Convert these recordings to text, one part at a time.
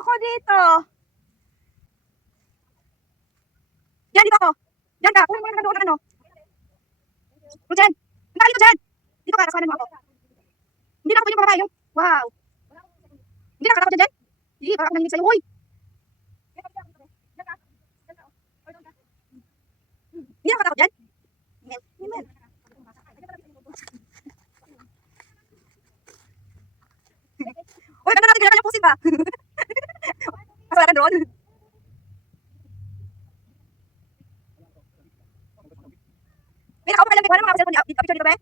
ako dito. Diyan, dito ako. Diyan ka. Kunin mo yung doon ano. O dyan. Punta ka dito dyan. Dito ka, kasanan mo ako. Hindi na ako pwede mababa yung. Wow. Hindi na kakatakot dyan. Hindi, baka ako nanginig sa'yo. Uy. Hindi na kakatakot dyan. Amen. Uy, ganda natin ginakan yung pusit ba? Kasalanan doon. May nakaupo ka lang, wala mga cellphone dito, picture dito ba?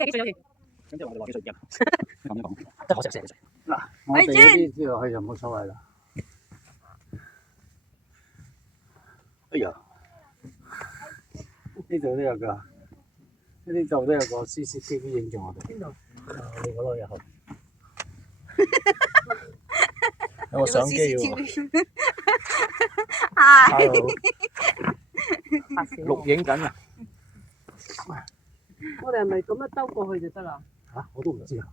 Sige, sige. 咁即係我哋話幾歲入？咁樣講，即係可惜4幾歲。嗱，我哋呢啲接落去就冇所謂啦。哎呀，呢度都有個，呢度都有個 CCTV 影住我哋。邊度？你嗰度有。有個相機喎。Hello。錄影緊啊！我哋係咪咁樣兜過去就得啦？嚇，我都唔知啊。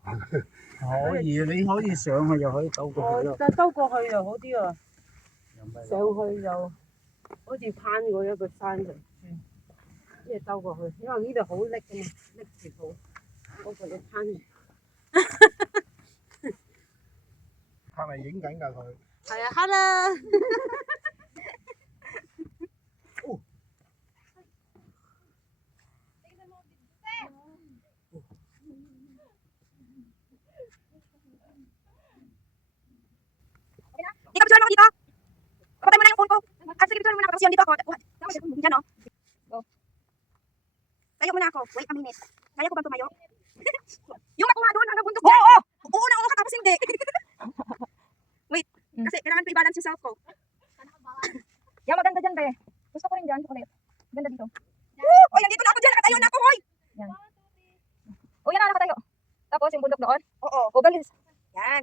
可以，你可以上去又可以兜過去咯。但係兜過去又好啲啊！上去就好似攀過一個山就算，即係兜過去，因為呢度好叻㗎嘛，叻住好，嗰個你攀住。係咪影緊㗎佢？係啊，hello。Di ka picture mo ako dito. Kapatay mo na yung phone ko. At sige, picture mo na ako. Tapos yan dito ako. Diyan o. Go. Tayo muna ako. Wait a minute. Kaya ko bang tumayo? Yung nakuha doon hanggang bundok dyan. Oo na oo ka tapos hindi. Wait. Kasi kailangan ko i-balance yung self ko. Yan maganda dyan be. Gusto ko rin dyan. Chocolate. Ganda dito. O yan dito na ako dyan. Nakatayo na ako. Hoy. Yan. O yan na nakatayo. Tapos yung bundok doon. Oo. O galis. Yan.